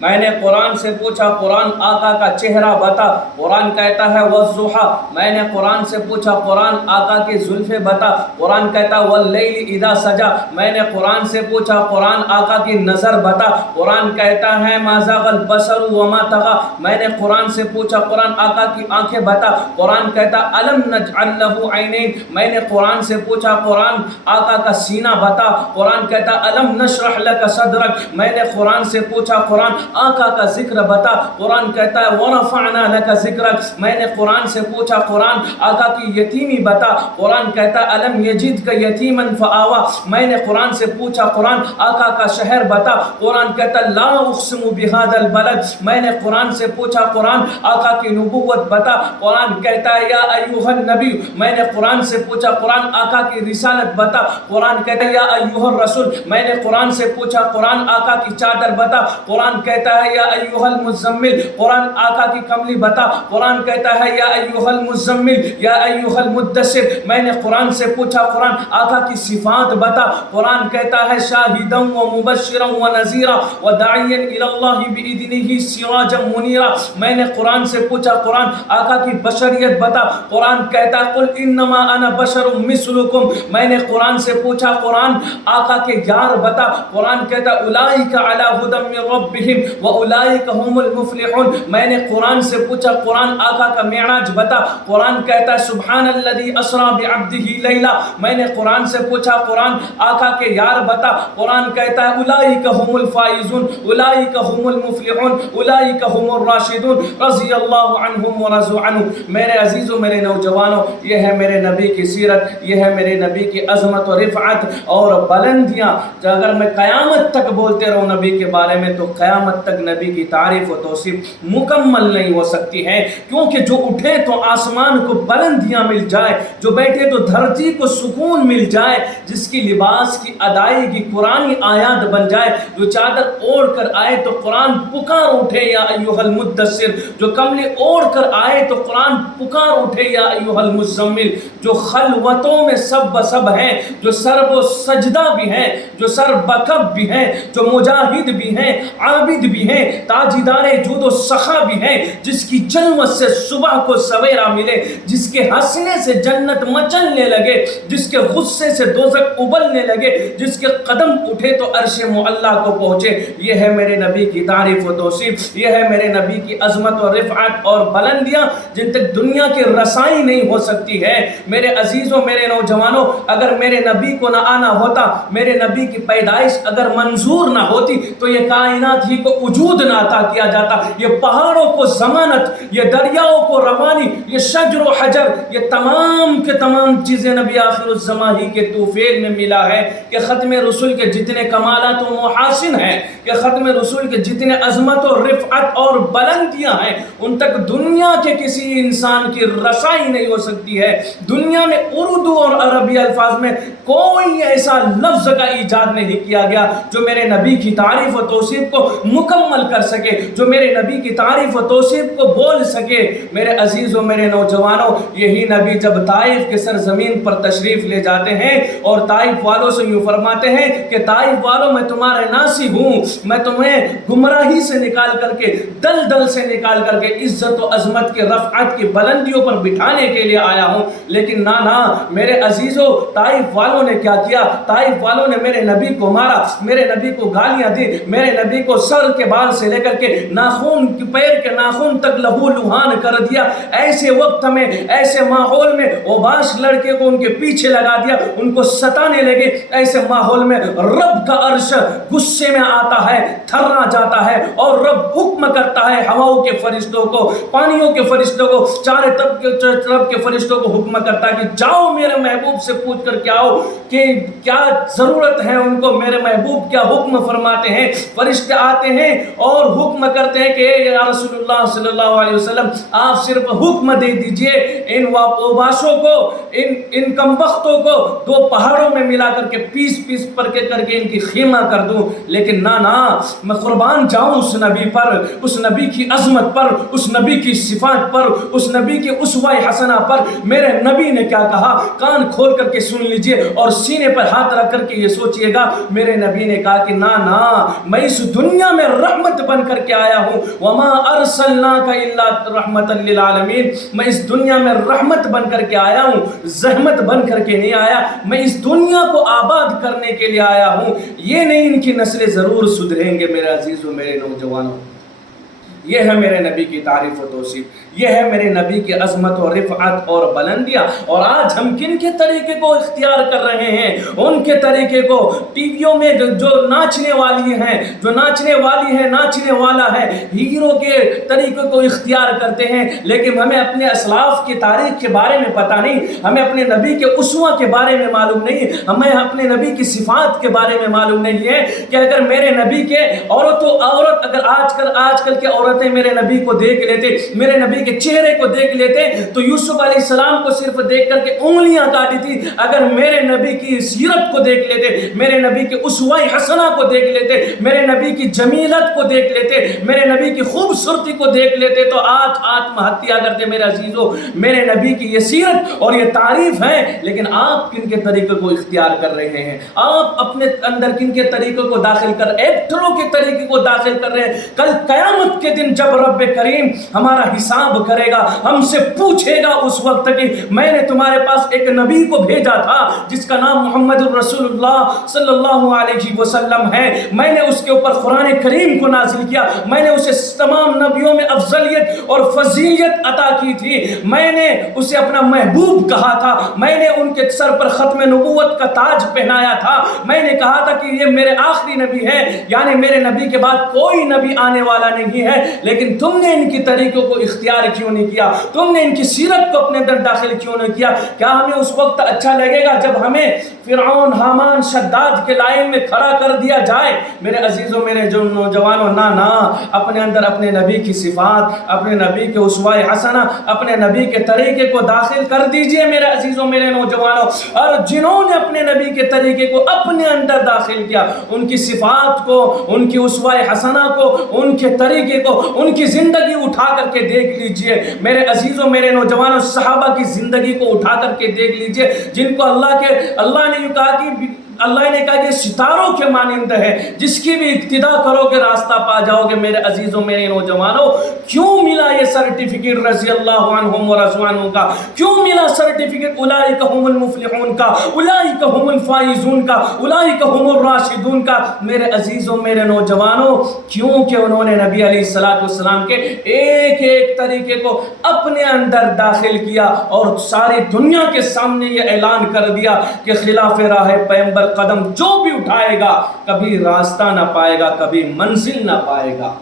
میں نے قرآن سے پوچھا قرآن آقا کا چہرہ بتا، قرآن کہتا ہے والضحیٰ۔ میں نے قرآن سے پوچھا قرآن آقا کی زلفیں بتا، قرآن کہتا ہے واللیل اذا سجا۔ میں نے قرآن سے پوچھا قرآن آقا کی نظر بتا، قرآن کہتا ہے ما زاغ البصر وما طغى۔ میں نے قرآن سے پوچھا قرآن آقا کی آنکھیں بتا، قرآن کہتا الم نجعل له عینین۔ میں نے قرآن سے پوچھا قرآن آقا کا سینہ بتا، قرآن کہتا الم نشرح لك صدرک۔ میں نے قرآن سے پوچھا قرآن آقا کا ذکر بتا، قرآن کہتا ہے ورفعنا لك ذکرک۔ میں نے قرآن سے پوچھا قرآن آقا کی یتیمی بتا، قرآن کہتا الم یجدک یتیما فآوی۔ میں نے قرآن سے پوچھا قرآن آقا کا شہر بتا، قرآن کہتا لا اقسم بهذا البلد۔ میں نے قرآن سے پوچھا قرآن آقا کی نبوت بتا، قرآن کہتا ہے یا ایھا النبی۔ میں نے قرآن سے پوچھا قرآن آقا کی رسالت بتا، قرآن کہتا ہے یا ایھا الرسول۔ میں نے قرآن سے پوچھا قرآن آقا کی چادر بتا، قرآن کہتا ہے یا ایھا المزمل۔ قرآن آقا کی کملی بتا، قرآن کہتا ہے یا ایھا المزمل یا ایھا المدثر۔ میں نے قرآن سے پوچھا قرآن آقا کی صفات بتا، قرآن کہتا ہے شاہدا ومبشرا ونذیرا وداعیا الی اللہ باذنہ سراجا منیرا۔ میں نے قرآن سے پوچھا قرآن آقا کی بشریت بتا، قرآن کہتا ہے قل انما انا بشر مثلکم۔ میں نے قرآن سے پوچھا قرآن آقا کے یار بتا، قرآن کہتا ہے اولئک علی ھدی من ربہم واولئک هم المفلحون۔ میں نے قرآن سے پوچھا قرآن آقا کا معراج بتا، قرآن کہتا ہے سبحان الذی اسری بعبدہ لیلا۔ میں نے قرآن سے پوچھا قرآن آقا کے یار بتا، قرآن کہتا ہے اولئک هم الفائزون اولئک هم المفلحون اولئک هم الراشدون رضی اللہ عنہم ورضوا عنہ۔ میرے عزیزوں میرے نوجوانوں، یہ ہے میرے نبی کی سیرت، یہ ہے میرے نبی کی عظمت و رفعت اور بلندیاں۔ اگر میں قیامت تک بولتے رہوں نبی کے بارے میں تو قیامت تک نبی کی تعریف و توصیف مکمل نہیں ہو سکتی ہے، کیونکہ جو اٹھے تو آسمان کو بلندیاں مل جائے، جو بیٹھے تو دھرتی کو سکون مل جائے، جس کی لباس کی ادائیگی قرآنی آیات بن جائے، جو چادر اوڑھ کر آئے تو قرآن پکار اٹھے یا ایھا المدثر، جو کملے اوڑھ کر آئے تو قرآن پکار اٹھے یا ایھا المزمل، جو خلوتوں میں سب بسب ہیں، جو سرب و سجدہ بھی ہیں، جو سر بکب بھی ہیں، جو مجاہد بھی ہیں، عابد بھی ہیں، تاجدار جود و سخا بھی ہیں، جس کی جلوت سے صبح کو سویرا ملے، جس کے ہنسنے سے جنت مچلنے لگے، جس کے غصے سے دوزخ ابلنے لگے، جس کے قدم اٹھے تو عرش معلیٰ کو پہنچے۔ یہ ہے میرے نبی کی تعریف و توصیف، یہ ہے میرے نبی کی عظمت و رفعت اور بلندیاں جن تک دنیا کی رسائی نہیں ہو سکتی ہے۔ میرے عزیزوں میرے نوجوانوں، اگر میرے نبی کو نہ آنا ہوتا، میرے نبی کی پیدائش اگر منظور نہ ہوتی تو یہ کائنات ہی کو وجود نہ عطا کیا جاتا، یہ پہاڑوں کو ضمانت، یہ دریاؤں کو روانی، یہ شجر و حجر، یہ تمام کے تمام چیزیں نبی آخر الزماں ہی کے توفیل میں ملا ہے کہ ختم رسول کے جتنے کمالات و محاسن ہیں، کہ ختم رسول کے جتنے عظمت و رفعت اور بلندیاں ہیں، ان تک دنیا کے کسی انسان کی رسائی نہیں ہو سکتی ہے۔ دنیا میں اردو اور عربی الفاظ میں کوئی ایسا لفظ کا ایجاد نہیں کیا گیا جو میرے نبی کی تعریف و توصیف کو مکمل کر سکے، جو میرے نبی کی تعریف و توصیف کو بول سکے۔ میرے عزیزوں میرے نوجوانوں، یہی نبی جب طائف کے سرزمین پر تشریف لے جاتے ہیں اور طائف والوں سے یوں فرماتے ہیں کہ طائف والوں میں تمہارے ناصح ہوں، میں تمہیں گمراہی سے نکال کر کے، دلدل سے نکال کر کے عزت و عظمت کی رفعت کی بلندیوں پر بٹھانے کے لیے آیا ہوں۔ لیکن نہ میرے عزیزوں، طائف والوں نے کیا کیا؟ طائف والوں نے میرے نبی کو مارا، میرے نبی کو گالیاں دی، میرے نبی کو سر کے بال سے لے کر کے ناخن پیر کے ناخن تک لہو لہان کر دیا۔ ایسے وقت میں، ایسے ماحول میں اوباش لڑکے کو ان کے پیچھے لگا دیا، ان کو ستانے لگے۔ ایسے ماحول میں رب کا عرش غصے میں آتا ہے، تھرا جاتا ہے، اور رب حکم کرتا ہے ہواؤں کے فرشتوں کو، پانیوں کے فرشتوں کو، چارے طرف کے فرشتوں کو حکم کرتا ہے کہ جاؤ میرے محبوب سے پوچھ کر کے آؤ کہ کیا ضرورت ہے ان کو، میرے محبوب کیا حکم فرماتے ہیں۔ فرشتے آتے ہیں اور حکم کرتے ہیں کہ یا رسول اللہ صلی اللہ علیہ وسلم، آپ صرف حکم دے دیجئے ان اوباشوں کو، ان کمبختوں کو دو پہاڑوں میں ملا کر کے پیس پیس پر کے کر کے ان کی خیمہ کر دوں۔ لیکن نہ میں قربان جاؤں اس نبی پر، اس نبی کی عظمت پر، اس نبی کی صفات پر، اس نبی کی اسوہ حسنہ پر۔ میرے نبی نے کیا کہا، کان کھول کر کے سن لیجئے اور سینے پر ہاتھ رکھ کر کے یہ سوچئے گا۔ میرے نبی نے کہا کہ نہ میں اس دنیا میں رحمت بن کر کے آیا ہوں. وما ارسلناک الا رحمتا للعالمین. میں اس دنیا میں رحمت بن کر کے آیا ہوں, زحمت بن کر کے نہیں آیا. میں اس دنیا کو آباد کرنے کے لیے آیا ہوں. یہ نہیں ان کی نسلیں ضرور سدھریں گے میرے عزیزوں میرے نوجوانوں. یہ ہے میرے نبی کی تعریف و توصیف, یہ ہے میرے نبی کی عظمت و رفعت اور بلندیاں. اور آج ہم کن کے طریقے کو اختیار کر رہے ہیں؟ ان کے طریقے کو. ٹی ویوں میں جو ناچنے والی ہیں, جو ناچنے والی ہے, ناچنے والا ہے, ہیرو کے طریقے کو اختیار کرتے ہیں. لیکن ہمیں اپنے اسلاف کی تاریخ کے بارے میں پتہ نہیں, ہمیں اپنے نبی کے اسوہ کے بارے میں معلوم نہیں, ہمیں اپنے نبی کی صفات کے بارے میں معلوم نہیں ہے کہ اگر میرے نبی کے عورت اگر آج کل کے عورتیں میرے نبی کو دیکھ لیتے, میرے نبی کے چہرے کو دیکھ لیتے تو یوسف علیہ السلام کو صرف دیکھ کر کے انگلیاں کاٹی تھی. اگر میرے نبی کی سیرت کو دیکھ لیتے, میرے نبی کے اسوہ حسنہ کو دیکھ لیتے, میرے نبی کی جمیلت کو دیکھ لیتے, میرے نبی کی خوبصورتی کو دیکھ لیتے تو آج آتم ہتیا کرتے. میرے عزیزو میرے نبی کی یہ سیرت اور یہ تعریف ہے, لیکن آپ کن کے طریقے کو اختیار کر رہے ہیں؟ آپ اپنے اندر کن کے طریقے کو داخل کر, ایکٹروں کے طریقے کو داخل کر رہے ہیں. کل قیامت کے دن جب رب کریم ہمارا حساب کرے گا, ہم سے پوچھے گا اس وقت کہ میں نے تمہارے پاس ایک نبی کو بھیجا تھا جس کا نام محمد الرسول اللہ صلی اللہ علیہ وسلم ہے, میں نے اس کے اوپر قرآن کریم کو نازل کیا, میں نے اسے تمام نبیوں میں افضلیت اور فضیلت عطا کی تھی, میں نے اسے اپنا محبوب کہا تھا, میں نے ان کے سر پر ختم نبوت کا تاج پہنایا تھا, میں نے کہا تھا کہ یہ میرے آخری نبی ہے, یعنی میرے نبی کے بعد کوئی نبی آنے والا نہیں ہے. لیکن تم نے ان کی طریقوں کو اختیار کیوں نہیں کیا؟ تم نے ان کی سیرت کو اپنے اندر داخل کیوں نہیں کیا؟ کیا ہمیں اس وقت اچھا لگے گا جب ہمیں فرعون, حامان, شداد کے لائن میں کھڑا کر دیا جائے؟ میرے عزیزوں میرے جو نوجوانوں, نہ اپنے اندر اپنے نبی کی صفات, اپنے نبی کے اسوہ حسنہ, اپنے نبی کے طریقے کو داخل کر دیجئے میرے عزیزوں میرے نوجوانوں. اور جنہوں نے اپنے نبی کے طریقے کو اپنے اندر داخل کیا, ان کی صفات کو, ان کی اسوہ حسنہ کو, ان کے طریقے کو, ان کی زندگی اٹھا کر کے دیکھ لیجئے میرے عزیزوں میرے نوجوانوں. صحابہ کی زندگی کو اٹھا کر کے دیکھ لیجئے, جن کو اللہ نے یہ کہا کہ اللہ نے کہا کہ ستاروں کے مانند ہے, جس کی بھی اقتدا کرو گے راستہ پا جاؤ گے. میرے عزیزوں میرے نوجوانوں, کیوں ملا یہ سرٹیفکیٹ رضی اللہ عنہم و رضوانہ کا؟ کیوں ملا سرٹیفکیٹ اولئک هم المفلحون کا, اولئک هم الفائزون کا, اولئک هم الراشدون کا؟ میرے عزیزوں میرے نوجوانوں, کیونکہ انہوں نے نبی علیہ السلام کے ایک ایک طریقے کو اپنے اندر داخل کیا اور ساری دنیا کے سامنے یہ اعلان کر دیا کہ خلاف راہ پیغمبر قدم جو بھی اٹھائے گا کبھی راستہ نہ پائے گا, کبھی منزل نہ پائے گا.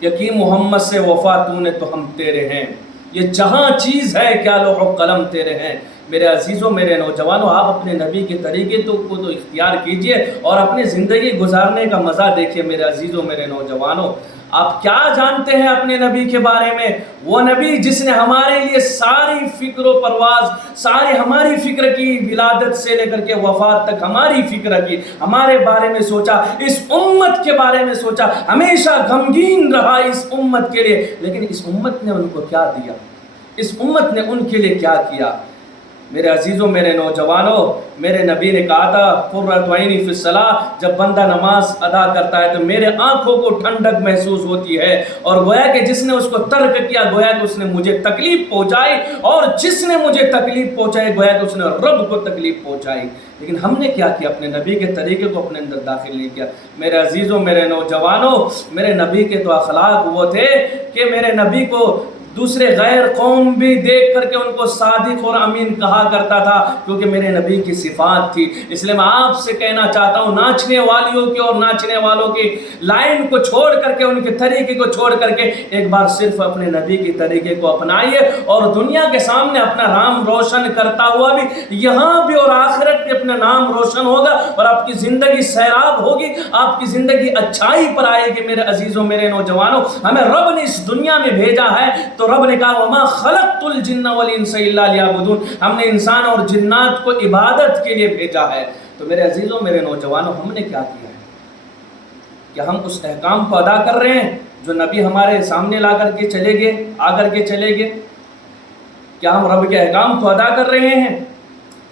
یقین محمد سے وفا تو نے تو ہم تیرے ہیں, یہ جہاں چیز ہے کیا لوح و قلم تیرے ہیں. میرے عزیزوں میرے نوجوانوں, آپ اپنے نبی کے طریقے کو تو اختیار کیجئے اور اپنی زندگی گزارنے کا مزہ دیکھیے. میرے عزیزوں میرے نوجوانوں, آپ کیا جانتے ہیں اپنے نبی کے بارے میں؟ وہ نبی جس نے ہمارے لیے ساری فکر و پرواز, ساری ہماری فکر کی, ولادت سے لے کر کے وفات تک ہماری فکر کی, ہمارے بارے میں سوچا, اس امت کے بارے میں سوچا, ہمیشہ غمگین رہا اس امت کے لیے. لیکن اس امت نے ان کو کیا دیا؟ اس امت نے ان کے لیے کیا کیا؟ میرے عزیزوں میرے نوجوانوں, میرے نبی نے کہا تھا قرۃ عینی فی الصلاۃ, جب بندہ نماز ادا کرتا ہے تو میرے آنکھوں کو ٹھنڈک محسوس ہوتی ہے. اور گویا کہ جس نے اس کو ترک کیا گویا کہ اس نے مجھے تکلیف پہنچائی, اور جس نے مجھے تکلیف پہنچائی گویا کہ اس نے رب کو تکلیف پہنچائی. لیکن ہم نے کیا کیا؟ اپنے نبی کے طریقے کو اپنے اندر داخل نہیں کیا. میرے عزیزوں میرے نوجوانوں, میرے نبی کے تو اخلاق وہ تھے کہ میرے نبی کو دوسرے غیر قوم بھی دیکھ کر کے ان کو صادق اور امین کہا کرتا تھا, کیونکہ میرے نبی کی صفات تھی. اس لیے میں آپ سے کہنا چاہتا ہوں, ناچنے والیوں کی اور ناچنے والوں کی لائن کو چھوڑ کر کے, ان کے طریقے کو چھوڑ کر کے ایک بار صرف اپنے نبی کے طریقے کو اپنائیے, اور دنیا کے سامنے اپنا نام روشن کرتا ہوا بھی یہاں بھی اور آخرت بھی اپنا نام روشن ہوگا, اور آپ کی زندگی سیراب ہوگی, آپ کی زندگی اچھائی پر آئے گی. میرے عزیزوں میرے نوجوانوں, ہمیں رب نے اس دنیا میں بھیجا ہے تو رب نے کہا وما خلقت الجن والانس الا لیعبدون, ہم نے انسان اور جنات کو عبادت کے لیے بھیجا ہے. تو میرے عزیزوں میرے نوجوانوں, ہم نے کیا کیا ہے؟ کیا ہم اس احکام کو ادا کر رہے ہیں جو نبی ہمارے سامنے لا کر کے چلے گئے, آ کر کے چلے گئے؟ کیا ہم رب کے احکام کو ادا کر رہے ہیں؟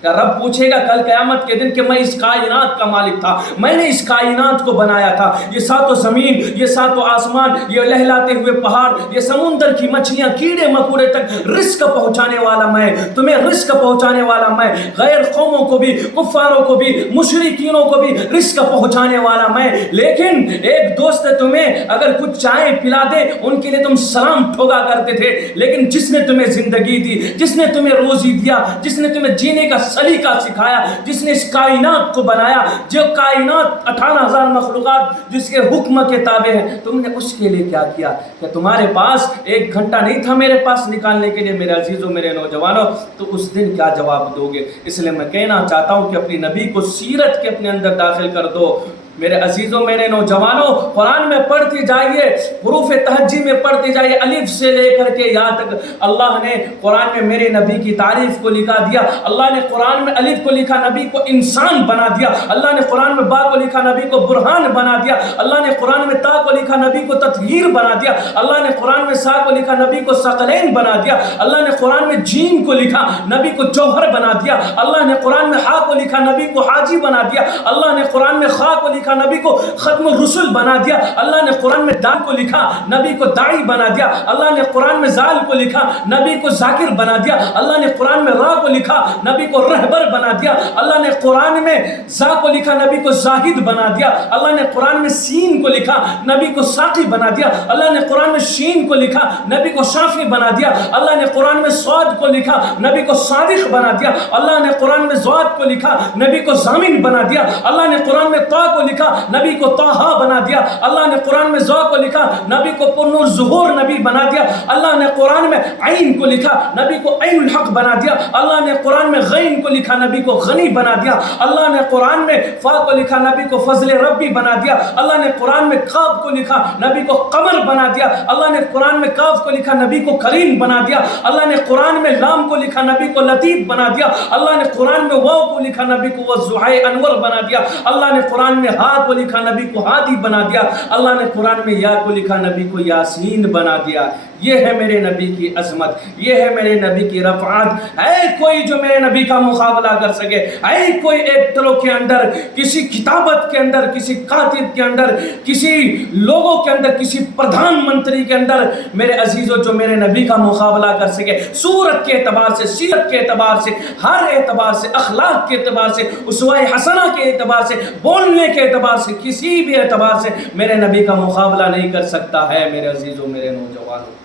کہ رب پوچھے گا کل قیامت کے دن کہ میں اس کائنات کا مالک تھا، میں نے اس کائنات کو بنایا تھا، یہ ساتوں زمین، یہ ساتوں آسمان، یہ لہلاتے ہوئے پہاڑ، یہ سمندر کی مچھلیاں، کیڑے مکوڑے تک رزق پہنچانے والا میں، تمہیں رزق پہنچانے والا میں، غیر قوموں کو بھی، کفاروں کو بھی، مشرکینوں کو بھی رزق پہنچانے والا میں۔ لیکن ایک دوست تمہیں اگر کچھ چائے پلا دے ان کے لیے تم سلام ٹھوکا کرتے تھے، لیکن جس نے تمہیں زندگی دی، جس نے تمہیں روزی دیا، جس نے تمہیں جینے کا سلیقہ سکھایا، جس نے اس کائنات کو بنایا، جو کائنات 18,000 مخلوقات جس کے حکم کے تابع ہیں، تم نے اس کے لیے کیا کیا؟ کہ تمہارے پاس 1 گھنٹہ نہیں تھا میرے پاس نکالنے کے لیے میرے عزیزوں، میرے نوجوانوں، تو اس دن کیا جواب دو گے؟ اس لیے میں کہنا چاہتا ہوں کہ اپنی نبی کو سیرت کے اپنے اندر داخل کر دو۔ میرے عزیزوں، میرے نوجوانوں، قرآن میں پڑھتے جائیے، حروف تہجی میں پڑھتے جائیے، الف سے لے کر کے یا تک اللہ نے قرآن میں میرے نبی کی تعریف کو لکھا دیا۔ اللہ نے قرآن میں الف کو لکھا، نبی کو انسان بنا دیا۔ اللہ نے قرآن میں با کو لکھا، نبی کو برہان بنا دیا۔ اللہ نے قرآن میں تا کو لکھا، نبی کو تطہیر بنا دیا۔ اللہ نے قرآن میں سا کو لکھا، نبی کو ثقلین بنا دیا۔ اللہ نے قرآن میں جیم کو لکھا، نبی کو جوہر بنا دیا۔ اللہ نے قرآن میں ہا کو لکھا، نبی کو حاجی بنا دیا۔ اللہ نے قرآن میں خا کو لکھا، نبی کو ختم الرسل بنا دیا۔ اللہ نے قرآن میں دال کو لکھا، نبی کو داعی بنا دیا۔ اللہ نے قرآن میں زال کو لکھا، نبی کو ذاکر بنا دیا۔ اللہ نے قرآن میں را کو لکھا، نبی کو رہبر بنا دیا۔ اللہ نے قرآن میں زا کو لکھا، نبی کو زاہد بنا دیا۔ اللہ نے قرآن میں سین کو لکھا، نبی کو ساقی بنا دیا۔ اللہ نے قرآن میں شین کو لکھا، نبی کو شافی بنا دیا۔ اللہ نے قرآن میں صاد کو لکھا، نبی کو صادق بنا دیا۔ اللہ نے قرآن میں ضاد کو لکھا، نبی کو ضامن بنا دیا۔ اللہ نے قرآن میں طا کو لکھا، نبی کو طٰہٰ بنا دیا۔ اللہ نے قرآن میں ضا کو لکھا، نبی کو پرنور ظہور نبی بنا دیا۔ اللہ نے قرآن میں عین کو لکھا، نبی کو عین الحق بنا دیا۔ اللہ نے قرآن میں غین کو لکھا، نبی کو غنی بنا دیا۔ اللہ نے قرآن میں فا کو لکھا، نبی کو فضل ربی بنا دیا۔ اللہ نے قرآن میں قاف کو لکھا، نبی کو قمر بنا دیا۔ اللہ نے قرآن میں کاف کو لکھا، نبی کو کریم بنا دیا۔ اللہ نے قرآن میں لام کو لکھا، نبی کو لطیف بنا دیا۔ اللہ نے قرآن میں واو کو لکھا، نبی کو وضحائے انور بنا دیا۔ اللہ نے قرآن میں ہا کو لکھا، نبی کو ہادی بنا دیا۔ اللہ نے قرآن میں یا کو لکھا، نبی کو یاسین بنا دیا۔ یہ ہے میرے نبی کی عظمت، یہ ہے میرے نبی کی رفعت۔ ہے کوئی جو میرے نبی کا مقابلہ کر سکے؟ ہے کوئی ایکٹروں کے اندر، کسی کتابت کے اندر، کسی کاتب کے اندر، کسی لوگوں کے اندر، کسی پردھان منتری کے اندر میرے عزیزوں جو میرے نبی کا مقابلہ کر سکے؟ صورت کے اعتبار سے، سیرت کے اعتبار سے، ہر اعتبار سے، اخلاق کے اعتبار سے، اسوہ حسنہ کے اعتبار سے، بولنے کے اعتبار سے، کسی بھی اعتبار سے میرے نبی کا مقابلہ نہیں کر سکتا ہے میرے عزیزوں، میرے نوجوانوں۔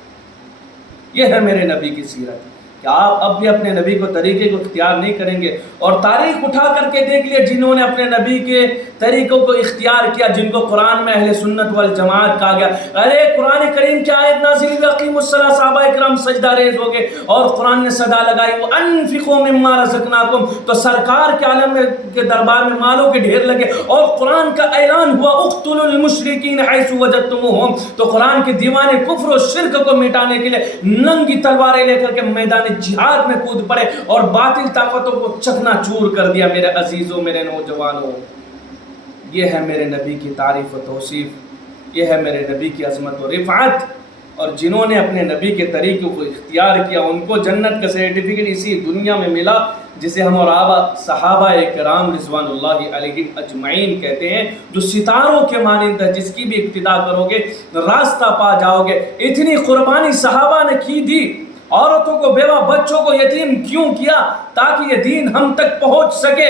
یہ ہے میرے نبی کی سیرت کہ آپ اب بھی اپنے نبی کو طریقے کو اختیار نہیں کریں گے۔ اور تاریخ اٹھا کر کے دیکھ لیا جنہوں نے اپنے نبی کے طریقوں کو اختیار کیا، جن کو قرآن میں اہل سنت والجماعت کہا گیا۔ ارے قرآن کریم کی آیت نازل ہوئی، اقیموا الصلاۃ، صحابہ اکرام سجدہ ریز ہو گئے اور قرآن نے صدا لگائی، وانفقوا مما رزقناکم، تو سرکار کے عالم کے دربار میں مالوں کے ڈھیر لگے اور قرآن کا اعلان ہوا، اقتلوا المشرکین حیث وجدتموہم، تو قرآن کے دیوانے کفر و شرک کو مٹانے کے لیے ننگی تلواریں لے کر کے میدان جہاد میں کود پڑے اور باطل طاقتوں کو چکنا چور کر دیا۔ میرے عزیزوں، میرے نوجوانوں، یہ ہے میرے نبی کی تعریف و توصیف، یہ ہے میرے نبی کی عظمت و رفعت۔ اور جنہوں نے اپنے نبی کے طریقوں کو اختیار کیا ان کو جنت کا سرٹیفکیٹ اسی دنیا میں ملا، جسے ہم اور صحابہ کرام رضوان اللہ علیہم اجمعین کہتے ہیں، جو ستاروں کے مانند ہے، جس کی بھی اقتدا کرو گے راستہ پا جاؤ گے۔ اتنی قربانی صحابہ نے کی دی، عورتوں کو، بیوہ بچوں کو یتیم کیوں کیا؟ تاکہ یہ دین ہم تک پہنچ سکے،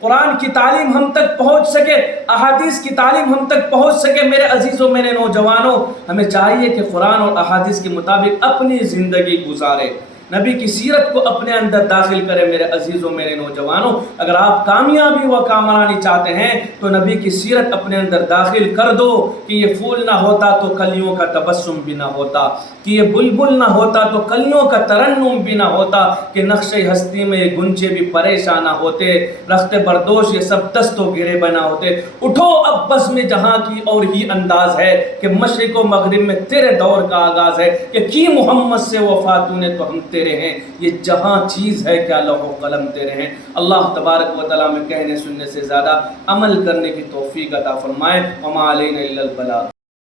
قرآن کی تعلیم ہم تک پہنچ سکے، احادیث کی تعلیم ہم تک پہنچ سکے۔ میرے عزیزوں، میرے نوجوانوں، ہمیں چاہیے کہ قرآن اور احادیث کے مطابق اپنی زندگی گزارے، نبی کی سیرت کو اپنے اندر داخل کرے۔ میرے عزیزوں، میرے نوجوانوں، اگر آپ کامیابی و کامرانی چاہتے ہیں تو نبی کی سیرت اپنے اندر داخل کر دو کہ یہ پھول نہ ہوتا تو کلیوں کا تبسم بھی نہ ہوتا، کہ یہ بلبل نہ ہوتا تو کلیوں کا ترنم بھی نہ ہوتا، کہ نقش ہستی میں یہ گنچے بھی پریشان نہ ہوتے، رخت بردوش یہ سب دست و گرے بنا ہوتے۔ اٹھو اب بس میں جہاں کی اور ہی انداز ہے کہ مشرق و مغرب میں تیرے دور کا آغاز ہے، کہ کی محمد سے وفا تو نے تو ہم تیرے ہیں، یہ جہاں چیز ہے کیا لوح و قلم تیرے ہیں۔ اللہ تبارک و تعالیٰ میں کہنے سننے سے زیادہ عمل کرنے کی توفیق عطا فرمائے۔ وما علینا الا البلاغ۔